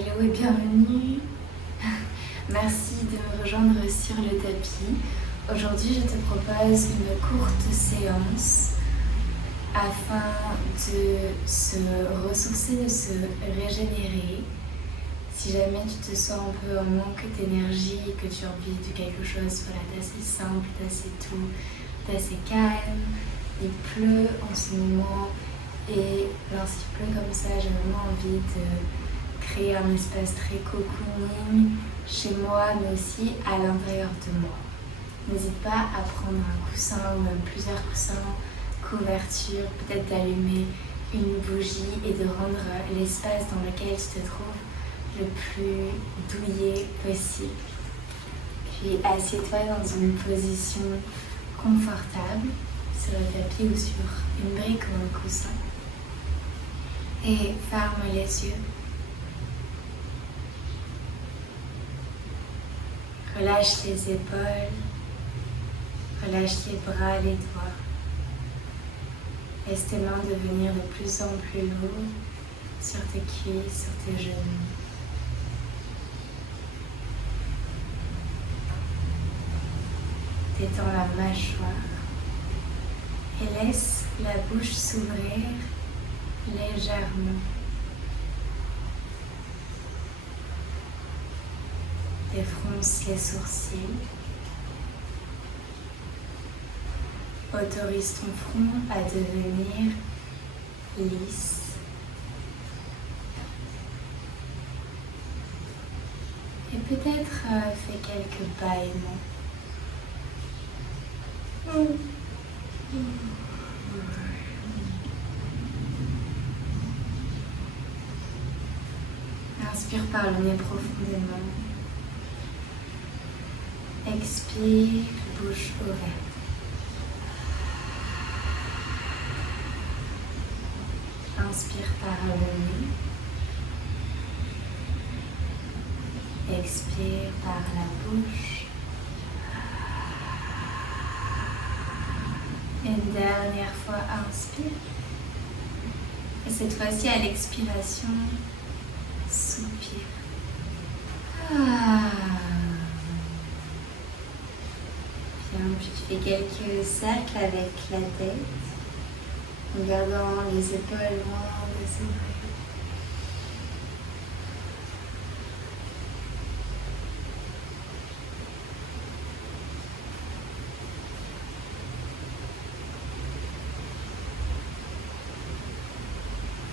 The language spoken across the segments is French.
Hello et bienvenue. Merci de me rejoindre sur le tapis. Aujourd'hui, je te propose une courte séance afin de se ressourcer, de se régénérer. Si jamais tu te sens un peu en manque d'énergie, que tu as envie de quelque chose, voilà, d'assez simple, d'assez doux, d'assez calme. Il pleut en ce moment et lorsqu'il pleut comme ça, j'ai vraiment envie de créer un espace très cocooning chez moi, mais aussi à l'intérieur de moi. N'hésite pas à prendre un coussin ou même plusieurs coussins, couverture, peut-être d'allumer une bougie et de rendre l'espace dans lequel tu te trouves le plus douillet possible. Puis assieds-toi dans une position confortable sur le tapis ou sur une brique ou un coussin et ferme les yeux. Relâche les épaules, relâche les bras, les doigts. Laisse tes mains devenir de plus en plus lourdes sur tes cuisses, sur tes genoux. Détends la mâchoire et laisse la bouche s'ouvrir légèrement. Défronce les sourcils. Autorise ton front à devenir lisse. Et peut-être fais quelques bâillements. Inspire par le nez profondément. Expire, bouche ouverte. Inspire par le nez. Expire par la bouche. Une dernière fois, inspire. Et cette fois-ci, à l'expiration, soupire. Bien, puis tu fais quelques cercles avec la tête, en gardant les épaules loin des oreilles.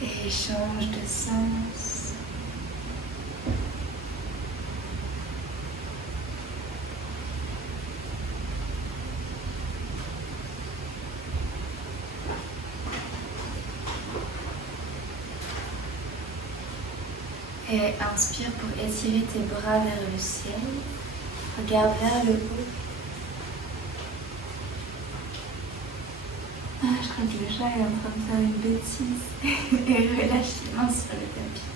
Et change de sens. Et inspire pour étirer tes bras vers le ciel. Regarde vers le haut. Je crois que le chat est en train de faire une bêtise. Et relâche les mains sur le tapis.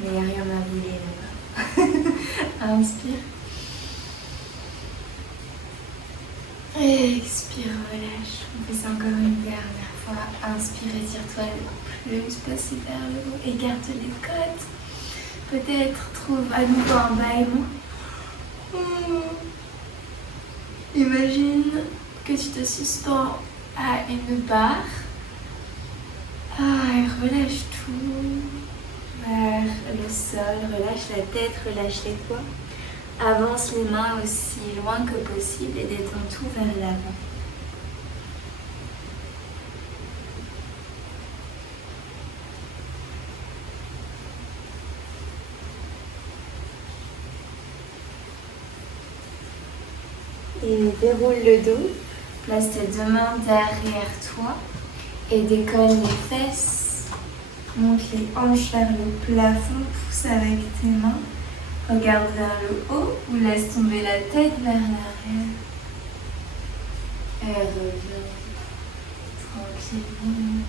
Mais il n'y a rien à voler là-bas. Inspire. Et expire, relâche. On fait ça encore une dernière fois. Inspire, étire-toi le plus possible vers le haut. Écarte les côtes. Peut-être trouve à nouveau un bâillement. Imagine que tu te suspends à une barre. Et relâche tout vers le sol. Relâche la tête, relâche les doigts. Avance les mains aussi loin que possible et détends tout vers l'avant. Et déroule le dos. Place tes deux mains derrière toi et décolle les fesses. Monte les hanches vers le plafond. Pousse avec tes mains. Regarde vers le haut ou laisse tomber la tête vers l'arrière. Et reviens tranquillement.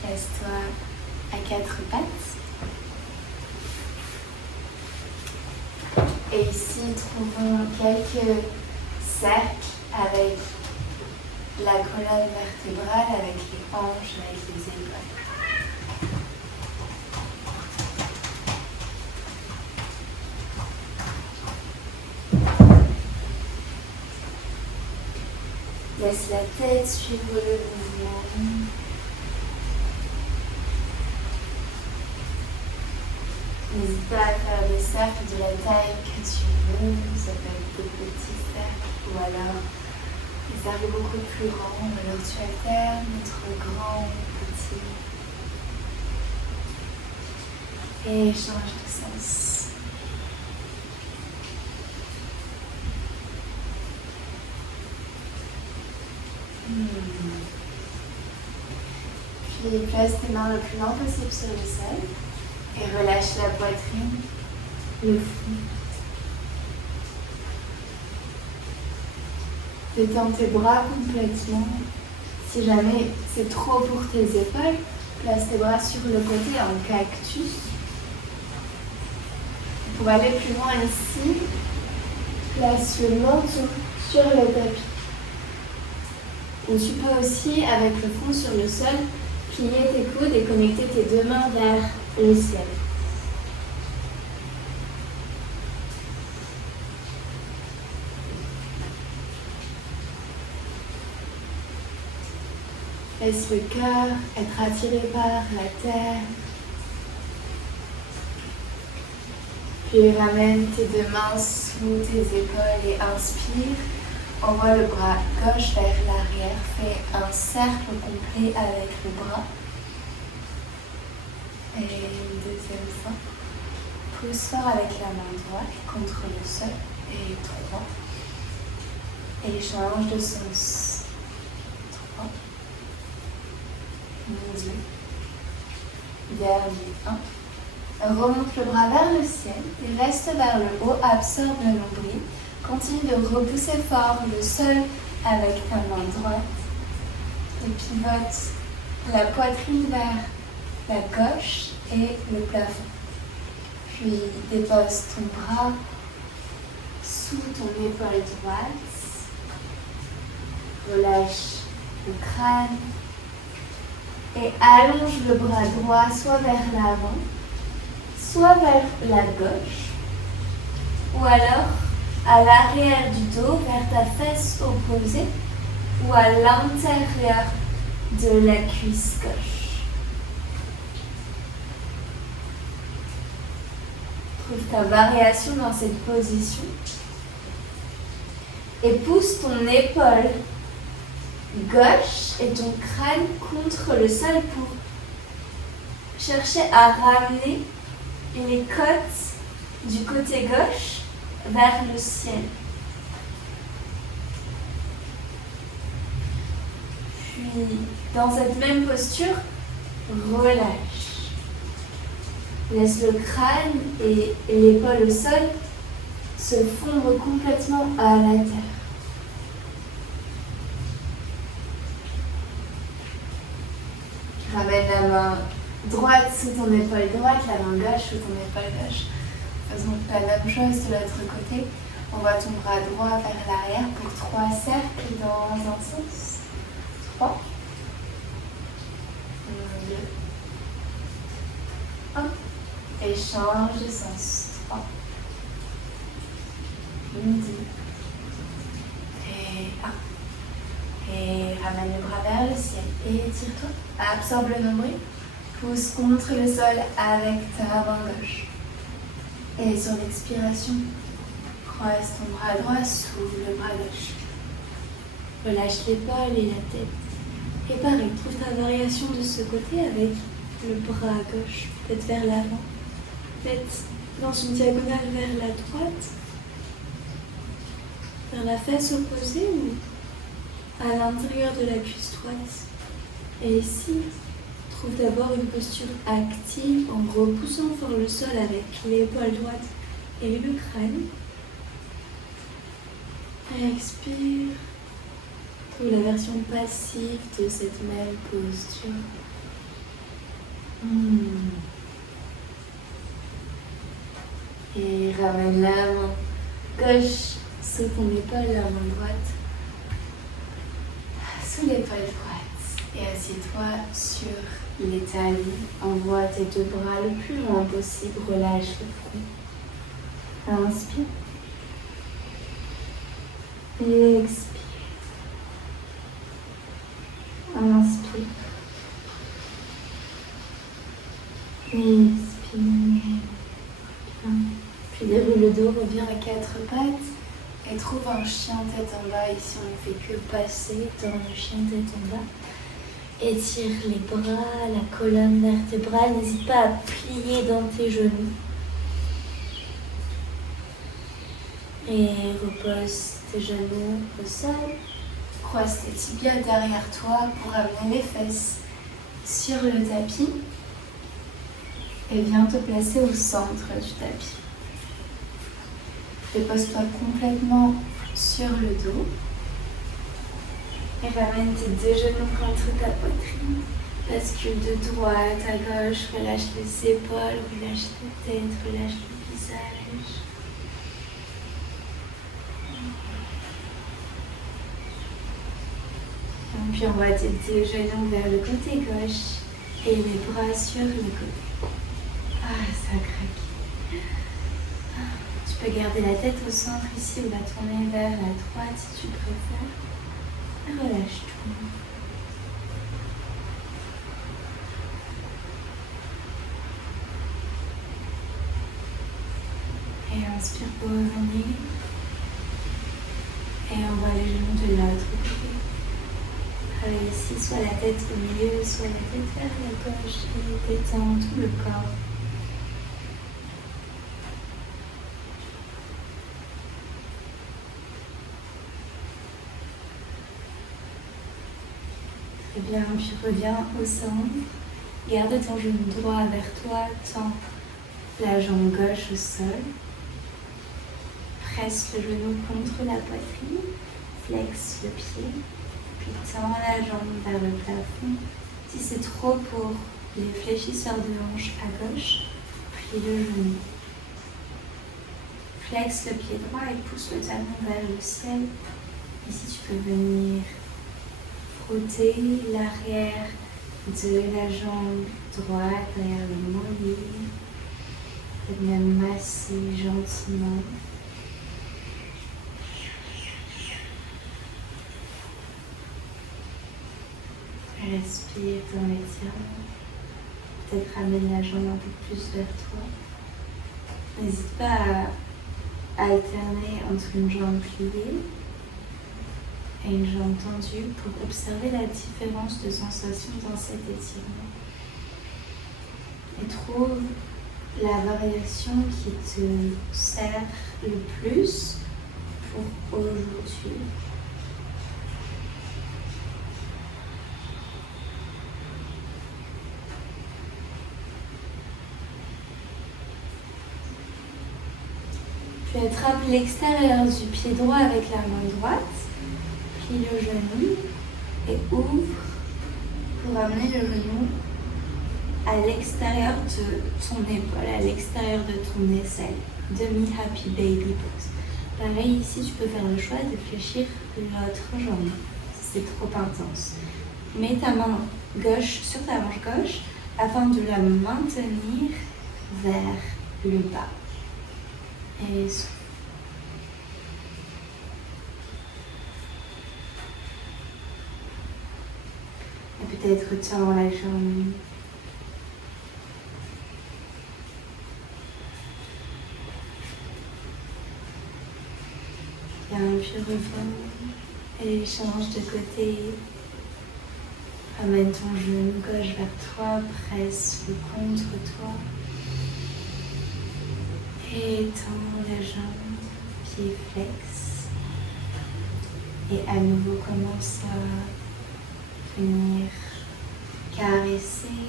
Place-toi à quatre pattes. Et ici, trouvons quelques cercles avec la colonne vertébrale, avec les hanches, avec les épaules. Laisse la tête suivre le mouvement. N'hésite pas à faire des cercles de la taille que tu veux. Ça peut être des petits cercles ou alors des cercles beaucoup plus grands. Alors tu alternes entre grand et petit. Et change de sens. Puis place tes mains le plus lent possible sur le sol et relâche la poitrine, le front. Détends tes bras complètement. Si jamais c'est trop pour tes épaules, place tes bras sur le côté en cactus. Pour aller plus loin ici, place le menton sur le tapis. Ou tu peux aussi, avec le front sur le sol, plier tes coudes et connecter tes deux mains vers le ciel. Laisse le cœur être attiré par la terre. Puis ramène tes deux mains sous tes épaules et inspire. Envoie le bras gauche vers l'arrière. Fais un cercle complet avec le bras. Et une deuxième fois. Pousse fort avec la main droite contre le sol. Et 3. Et change de sens. 3. 2. Dernier 1. Remonte le bras vers le ciel et reste vers le haut. Absorbe le nombril. Continue de repousser fort le sol avec ta main droite. Et pivote la poitrine vers la gauche et le plafond. Puis dépose ton bras sous ton épaule droite. Relâche le crâne. Et allonge le bras droit soit vers l'avant, soit vers la gauche. Ou alors à l'arrière du dos, vers ta fesse opposée, ou à l'intérieur de la cuisse gauche. Trouve ta variation dans cette position. Et pousse ton épaule gauche et ton crâne contre le sol pour chercher à ramener les côtes du côté gauche vers le ciel. Puis, dans cette même posture, relâche. Laisse le crâne et l'épaule au sol se fondre complètement à la terre. Ramène la main droite sous ton épaule droite, la main gauche sous ton épaule gauche. Faisons la même chose de l'autre côté. Envoie ton bras droit vers l'arrière pour 3 cercles dans un sens. 3. 2. 1. Et change de sens. 3. 2. Et 1. Et ramène le bras vers le ciel. Et étire-toi. Absorbe le nombril. Pousse contre le sol avec ta main gauche. Et sur l'expiration, croise ton bras droit sous le bras gauche. Relâche l'épaule et la tête. Et pareil, trouve ta variation de ce côté avec le bras gauche, peut-être vers l'avant, peut-être dans une diagonale vers la droite, vers la fesse opposée ou à l'intérieur de la cuisse droite. Et ici, trouve d'abord une posture active en repoussant fort le sol avec l'épaule droite et le crâne. Expire. Trouve la version passive de cette même posture. Et ramène la main gauche sous ton épaule, la main droite sous l'épaule droite. Et assieds-toi sur les talons. Envoie tes deux bras le plus loin possible. Relâche le front. Inspire. Et expire. quatre pattes et trouve un chien tête en bas. Ici on ne fait que passer dans le chien tête en bas. Étire les bras, la colonne vertébrale, n'hésite pas à plier dans tes genoux. Et repose tes genoux au sol. Croise tes tibias derrière toi pour amener les fesses sur le tapis. Et viens te placer au centre du tapis. Dépose-toi complètement sur le dos. Et ramène tes deux genoux contre ta poitrine. Bascule de droite à gauche, relâche les épaules, relâche la tête, relâche le visage. Et puis envoie tes deux genoux vers le côté gauche et les bras sur le côté. Ah, ça craque. Tu peux garder la tête au centre ici ou la tourner vers la droite si tu préfères. Et relâche tout. Et inspire pour revenir. Et envoie les genoux de l'autre côté. Ici, soit la tête au milieu, soit la tête vers la gauche. Et détends tout le corps. Très bien, puis reviens au centre. Garde ton genou droit vers toi, tends la jambe gauche au sol. Presse le genou contre la poitrine, flexe le pied, puis tends la jambe vers le plafond. Si c'est trop pour les fléchisseurs de hanche à gauche, plie le genou. Flexe le pied droit et pousse le talon vers le ciel. Ici, tu peux venir frotter l'arrière de la jambe droite derrière le mollet. Et bien masser gentiment. Respire dans l'étirement. Peut-être ramène la jambe un peu plus vers toi. N'hésite pas à alterner entre une jambe pliée et une jambe tendue pour observer la différence de sensation dans cet étirement. Et trouve la variation qui te sert le plus pour aujourd'hui. Puis attrape l'extérieur du pied droit avec la main droite. Plie le genou et ouvre pour amener le genou à l'extérieur de ton épaule, à l'extérieur de ton aisselle. Demi-happy baby pose. Pareil, ici, tu peux faire le choix de fléchir l'autre jambe. C'est trop intense. Mets ta main gauche sur ta hanche gauche afin de la maintenir vers le bas. Et peut-être tends la jambe. Bien, puis reviens et change de côté. Ramène ton genou gauche vers toi, presse-le contre toi. Et tends la jambe, pied flex. Et à nouveau commence à venir caresser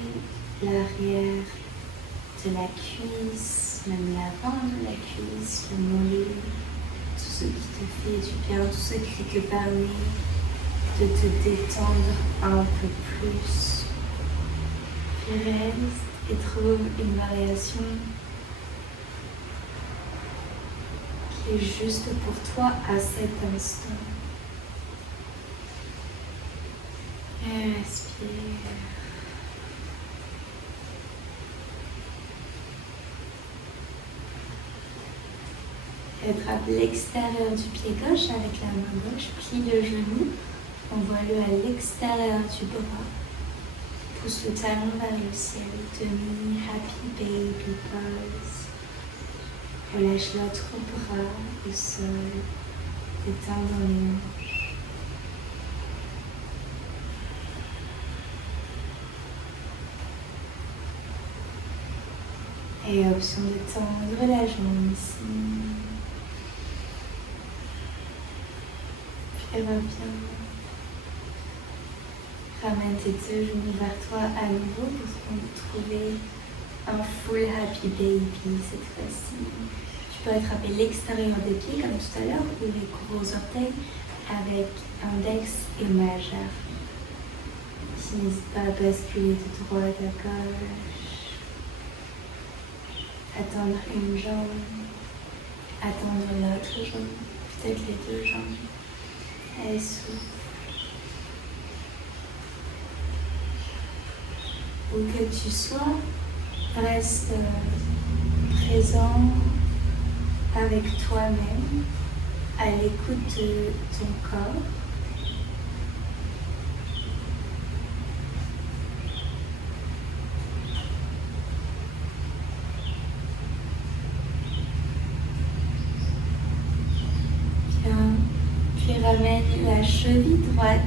l'arrière de la cuisse, même l'avant de la cuisse, le mollet, tout ce qui te fait du bien, tout ce qui te permet de te détendre un peu plus. Puis reste et trouve une variation qui est juste pour toi à cet instant. Et respire. Et attrape l'extérieur du pied gauche avec la main gauche, plie le genou, envoie-le à l'extérieur du bras. Pousse le talon vers le ciel, demi happy baby pose. Relâche l'autre bras au sol, détends dans les hanches. Et option de tendre la jambe ici. Puis reviens. Ramène tes deux genoux vers toi à nouveau pour trouver un full happy baby cette fois-ci. Tu peux attraper l'extérieur des pieds comme tout à l'heure ou les gros orteils avec index et majeur. Ici, n'hésite pas à basculer de droite à gauche. Attendre une jambe, attendre l'autre jambe, peut-être les deux jambes. Et souffle. Où que tu sois, reste présent avec toi-même, à l'écoute de ton corps. Bien, puis ramène la cheville droite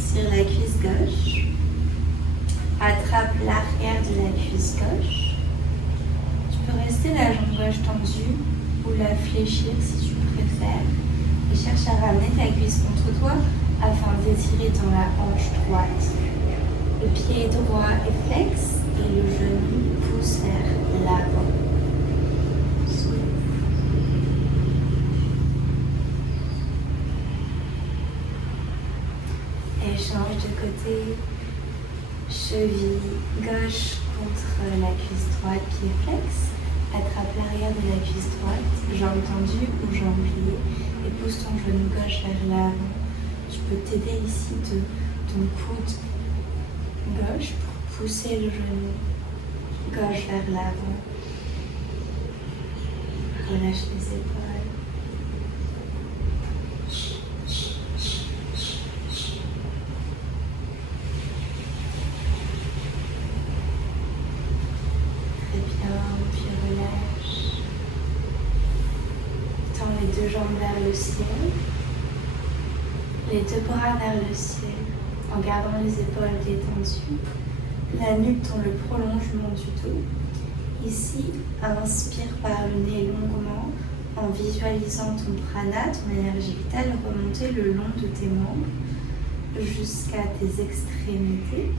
sur la cuisse gauche. Attrape l'arrière de la cuisse gauche. Tu peux rester la jambe gauche tendue ou la fléchir si tu préfères. Et cherche à ramener ta cuisse contre toi afin d'étirer dans la hanche droite. Le pied droit est flex et le genou pousse vers l'avant. Souffle. Et change de côté. Cheville gauche contre la cuisse droite, pied flex. Attrape l'arrière de la cuisse droite, jambe tendue ou jambe pliée et pousse ton genou gauche vers l'avant. Tu peux t'aider ici de ton coude gauche pour pousser le genou gauche vers l'avant. Relâche les épaules. Deux jambes vers le ciel, les deux bras vers le ciel, en gardant les épaules détendues, la nuque dans le prolongement du dos. Ici, inspire par le nez longuement, en visualisant ton prana, ton énergie vitale, remonter le long de tes membres jusqu'à tes extrémités.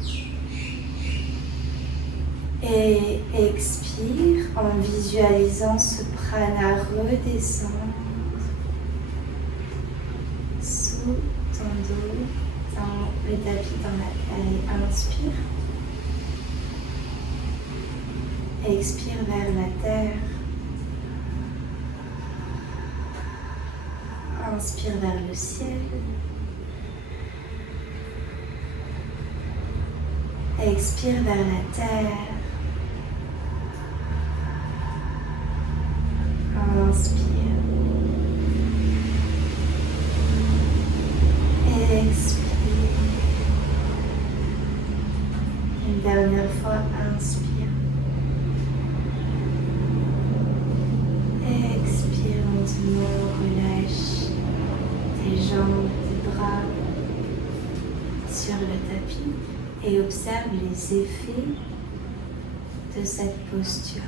Et expire en visualisant ce prana redescendre sous ton dos, dans le tapis, dans la cale. Inspire. Expire vers la terre. Inspire vers le ciel. Expire vers la terre. Inspire. Expire. Une dernière fois, inspire. Expire lentement, relâche tes jambes, tes bras sur le tapis et observe les effets de cette posture.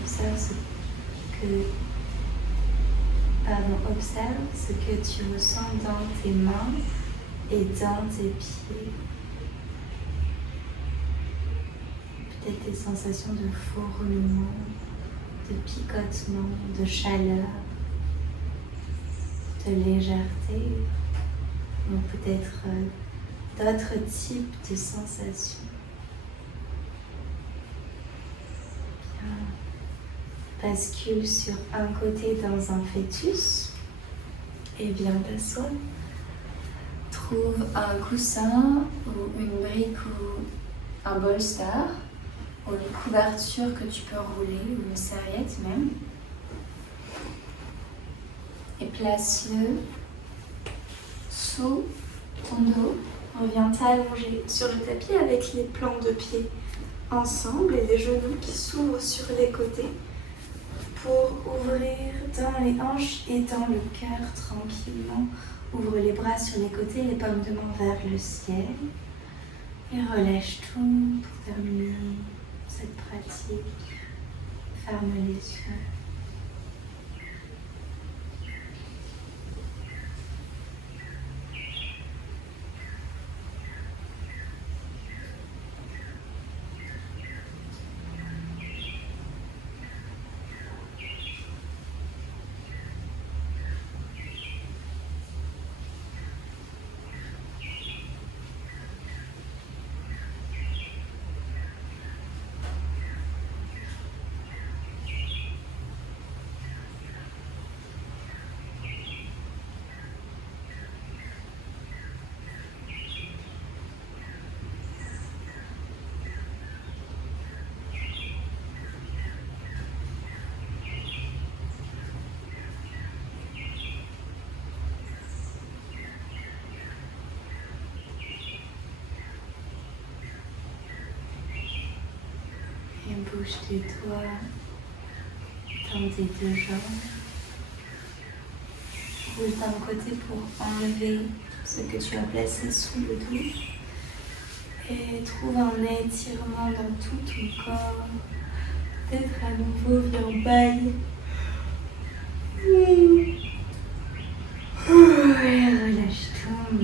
Observe ce que tu ressens dans tes mains et dans tes pieds. Peut-être des sensations de fourmillement, de picotement, de chaleur, de légèreté, ou peut-être d'autres types de sensations. Bascule sur un côté dans un fœtus et viens t'asseoir. Trouve un coussin ou une brique ou un bolster ou une couverture que tu peux rouler ou une serviette même. Et place-le sous ton dos. Reviens t'allonger sur le tapis avec les plans de pied ensemble et les genoux qui s'ouvrent sur les côtés pour ouvrir dans les hanches et dans le cœur tranquillement. Ouvre les bras sur les côtés, les paumes de main vers le ciel et relâche tout pour terminer cette pratique. Ferme les yeux. Bouge tes doigts dans tes deux jambes. Bouge d'un côté pour enlever ce que tu as placé sous le dos. Et trouve un étirement dans tout ton corps. Peut-être à nouveau, viens en baille. Relâche tout.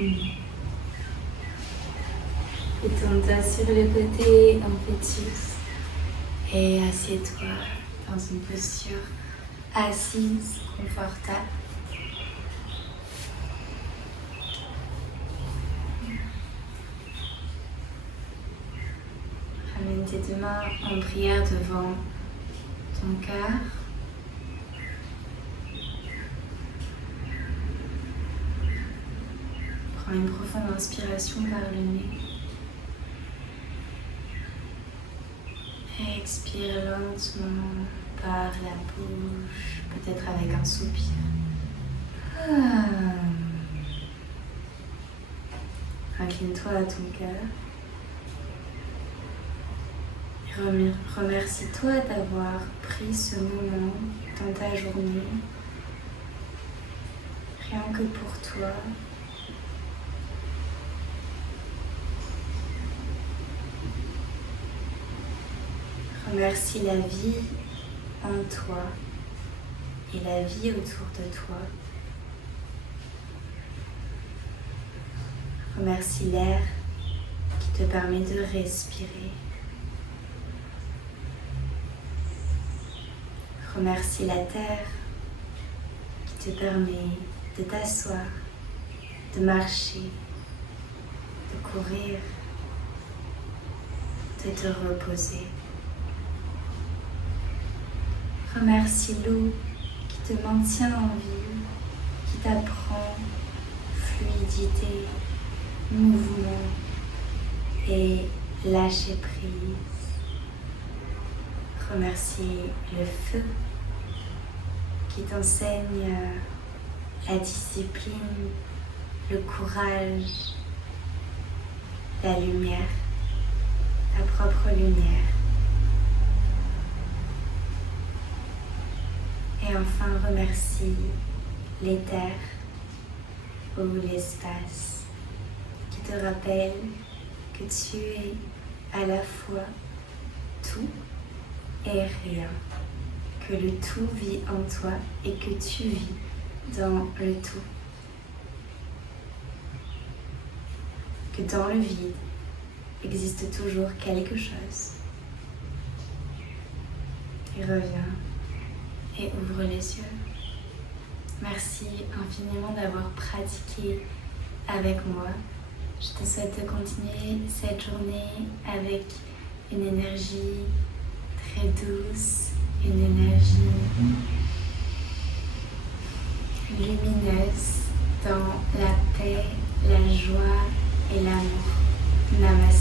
Étends-toi sur le côté en fœtus. Et assieds-toi dans une posture assise, confortable. Ramène tes deux mains en prière devant ton cœur. Prends une profonde inspiration par le nez. Expire lentement par la bouche, peut-être avec un soupir. Incline-toi à ton cœur. Remercie-toi d'avoir pris ce moment dans ta journée, rien que pour toi. Remercie la vie en toi et la vie autour de toi. Remercie l'air qui te permet de respirer. Remercie la terre qui te permet de t'asseoir, de marcher, de courir, de te reposer. Remercie l'eau qui te maintient en vie, qui t'apprend fluidité, mouvement et lâcher prise. Remercie le feu qui t'enseigne la discipline, le courage, la lumière, ta propre lumière. Et enfin, remercie l'éther ou l'espace qui te rappelle que tu es à la fois tout et rien, que le tout vit en toi et que tu vis dans le tout. Que dans le vide existe toujours quelque chose. Et reviens. Et ouvre les yeux. Merci infiniment d'avoir pratiqué avec moi. Je te souhaite de continuer cette journée avec une énergie très douce, une énergie lumineuse dans la paix, la joie et l'amour. Namaste.